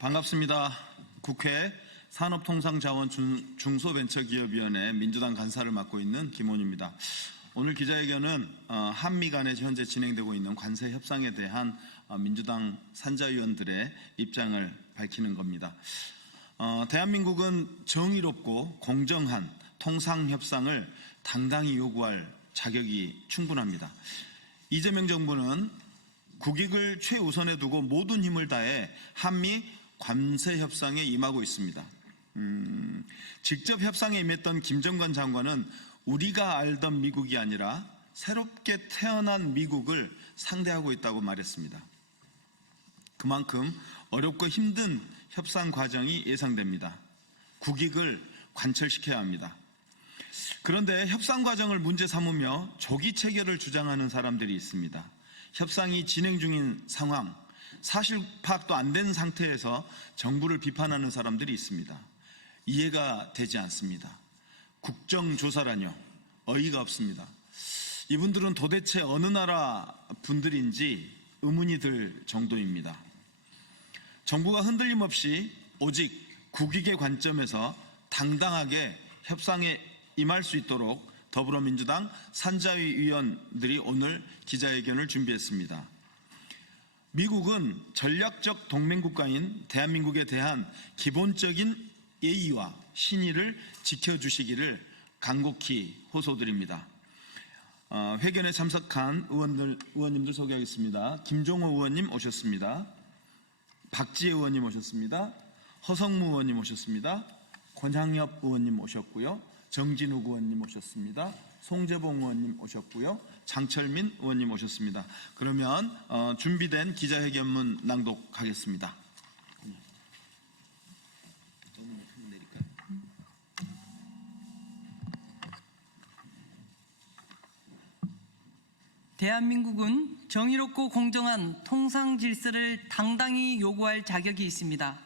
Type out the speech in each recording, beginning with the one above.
반갑습니다. 국회 산업통상자원 중소벤처기업위원회 민주당 간사를 맡고 있는 김원입니다. 오늘 기자회견은 한미 간에 현재 진행되고 있는 관세 협상에 대한 민주당 산자위원들의 입장을 밝히는 겁니다. 대한민국은 정의롭고 공정한 통상협상을 당당히 요구할 자격이 충분합니다. 이재명 정부는 국익을 최우선에 두고 모든 힘을 다해 한미 관세 협상에 임하고 있습니다. 직접 협상에 임했던 김정관 장관은 우리가 알던 미국이 아니라 새롭게 태어난 미국을 상대하고 있다고 말했습니다. 그만큼 어렵고 힘든 협상 과정이 예상됩니다. 국익을 관철시켜야 합니다. 그런데 협상 과정을 문제 삼으며 조기 체결을 주장하는 사람들이 있습니다. 협상이 진행 중인 상황, 사실 파악도 안 된 상태에서 정부를 비판하는 사람들이 있습니다. 이해가 되지 않습니다. 국정조사라뇨, 어이가 없습니다. 이분들은 도대체 어느 나라 분들인지 의문이 들 정도입니다. 정부가 흔들림 없이 오직 국익의 관점에서 당당하게 협상에 임할 수 있도록 더불어민주당 산자위 위원들이 오늘 기자회견을 준비했습니다. 미국은 전략적 동맹국가인 대한민국에 대한 기본적인 예의와 신의를 지켜주시기를 간곡히 호소드립니다. 회견에 참석한 의원님들 소개하겠습니다. 김종호 의원님 오셨습니다. 박지혜 의원님 오셨습니다. 허성무 의원님 오셨습니다. 권향엽 의원님 오셨고요. 정진욱 의원님 오셨습니다. 송재봉 의원님 오셨고요. 장철민 의원님 오셨습니다. 그러면 준비된 기자회견문 낭독하겠습니다. 대한민국은 정의롭고 공정한 통상 질서를 당당히 요구할 자격이 있습니다.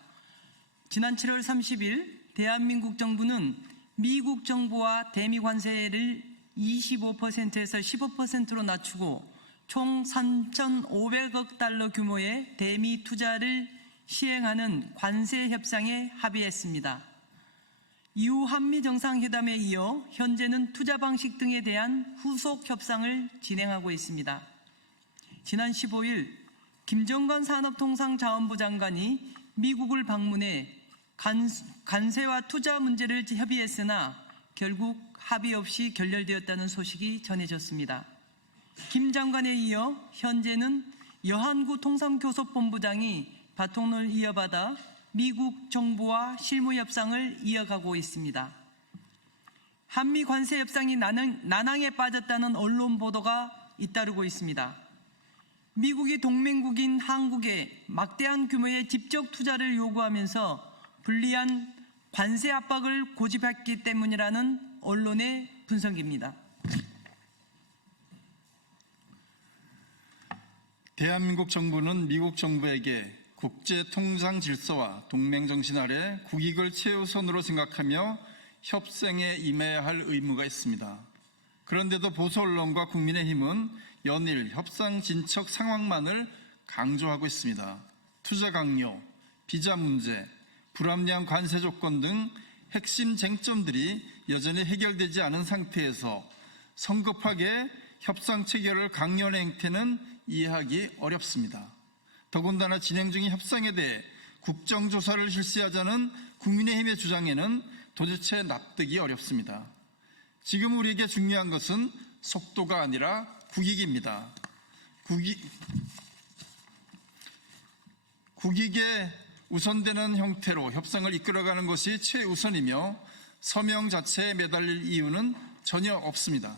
지난 7월 30일 대한민국 정부는 미국 정부와 대미 관세를 25%에서 15%로 낮추고 총 3,500억 달러 규모의 대미 투자를 시행하는 관세 협상에 합의했습니다. 이후 한미 정상회담에 이어 현재는 투자 방식 등에 대한 후속 협상을 진행하고 있습니다. 지난 15일 김정관 산업통상자원부 장관이 미국을 방문해 관세와 투자 문제를 협의했으나 결국 합의 없이 결렬되었다는 소식이 전해졌습니다. 김 장관에 이어 현재는 여한구 통상교섭본부장이 바톤을 이어받아 미국 정부와 실무 협상을 이어가고 있습니다. 한미 관세 협상이 난항에 빠졌다는 언론 보도가 잇따르고 있습니다. 미국이 동맹국인 한국에 막대한 규모의 직접 투자를 요구하면서 불리한 관세 압박을 고집했기 때문이라는 언론의 분석입니다. 대한민국 정부는 미국 정부에게 국제 통상 질서와 동맹 정신 아래 국익을 최우선으로 생각하며 협상에 임해야 할 의무가 있습니다. 그런데도 보수 언론과 국민의힘은 연일 협상 진척 상황만을 강조하고 있습니다. 투자 강요, 비자 문제, 불합리한 관세 조건 등 핵심 쟁점들이 여전히 해결되지 않은 상태에서 성급하게 협상 체결을 강요하는 행태는 이해하기 어렵습니다. 더군다나 진행 중인 협상에 대해 국정조사를 실시하자는 국민의힘의 주장에는 도대체 납득이 어렵습니다. 지금 우리에게 중요한 것은 속도가 아니라 국익입니다. 국익에 우선되는 형태로 협상을 이끌어가는 것이 최우선이며 서명 자체에 매달릴 이유는 전혀 없습니다.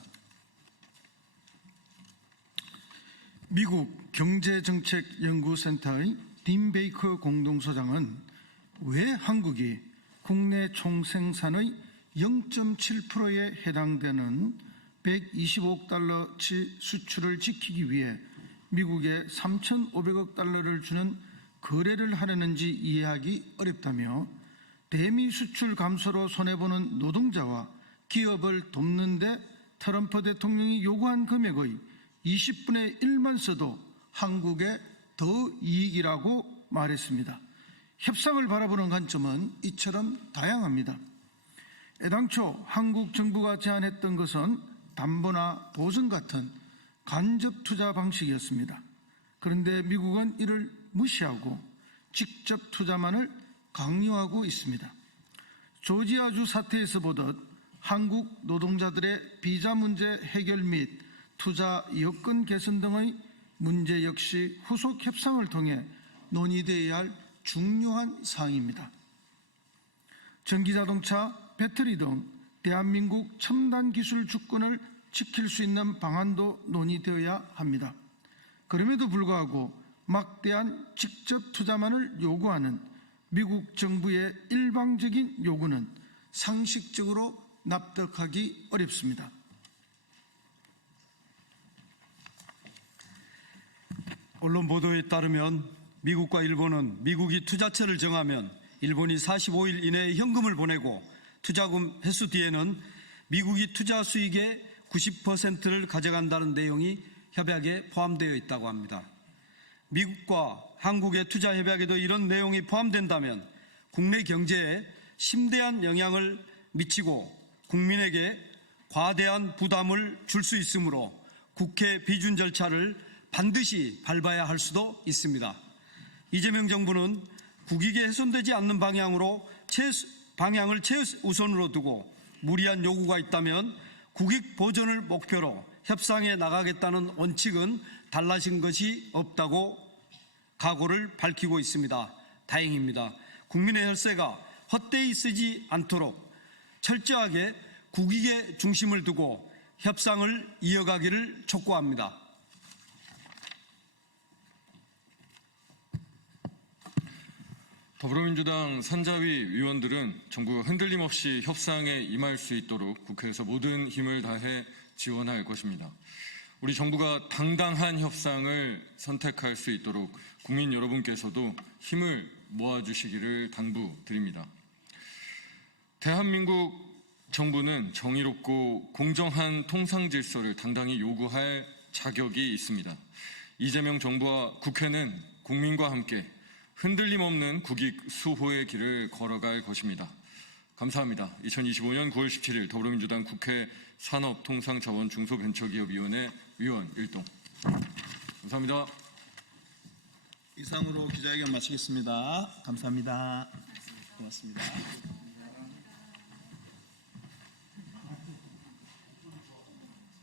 미국 경제정책연구센터의 딘 베이커 공동소장은 왜 한국이 국내 총생산의 0.7%에 해당되는 125억 달러치 수출을 지키기 위해 미국에 3,500억 달러를 주는 거래를 하려는지 이해하기 어렵다며 대미 수출 감소로 손해보는 노동자와 기업을 돕는 데 트럼프 대통령이 요구한 금액의 20분의 1만 써도 한국에 더 이익이라고 말했습니다. 협상을 바라보는 관점은 이처럼 다양합니다. 애당초 한국 정부가 제안했던 것은 담보나 보증 같은 간접 투자 방식이었습니다. 그런데 미국은 이를 무시하고 직접 투자만을 강요하고 있습니다. 조지아주 사태에서 보듯 한국 노동자들의 비자 문제 해결 및 투자 여건 개선 등의 문제 역시 후속 협상을 통해 논의되어야 할 중요한 사항입니다. 전기자동차, 배터리 등 대한민국 첨단 기술 주권을 지킬 수 있는 방안도 논의되어야 합니다. 그럼에도 불구하고 막대한 직접 투자만을 요구하는 미국 정부의 일방적인 요구는 상식적으로 납득하기 어렵습니다. 언론 보도에 따르면 미국과 일본은 미국이 투자처를 정하면 일본이 45일 이내에 현금을 보내고 투자금 회수 뒤에는 미국이 투자 수익의 90%를 가져간다는 내용이 협약에 포함되어 있다고 합니다. 미국과 한국의 투자 협약에도 이런 내용이 포함된다면 국내 경제에 심대한 영향을 미치고 국민에게 과대한 부담을 줄 수 있으므로 국회 비준 절차를 반드시 밟아야 할 수도 있습니다. 이재명 정부는 국익이 훼손되지 않는 방향을 최우선으로 두고 무리한 요구가 있다면 국익 보존을 목표로 협상에 나가겠다는 원칙은 달라진 것이 없다고 각오를 밝히고 있습니다. 다행입니다. 국민의 혈세가 헛되이 쓰지 않도록 철저하게 국익의 중심을 두고 협상을 이어가기를 촉구합니다. 더불어민주당 산자위 위원들은 정부가 흔들림 없이 협상에 임할 수 있도록 국회에서 모든 힘을 다해 지원할 것입니다. 우리 정부가 당당한 협상을 선택할 수 있도록 국민 여러분께서도 힘을 모아주시기를 당부드립니다. 대한민국 정부는 정의롭고 공정한 통상 질서를 당당히 요구할 자격이 있습니다. 이재명 정부와 국회는 국민과 함께 흔들림 없는 국익 수호의 길을 걸어갈 것입니다. 감사합니다. 2025년 9월 17일 더불어민주당 국회 산업통상자원중소벤처기업위원회 위원 1동. 감사합니다. 이상으로 기자회견 마치겠습니다. 감사합니다. 고맙습니다.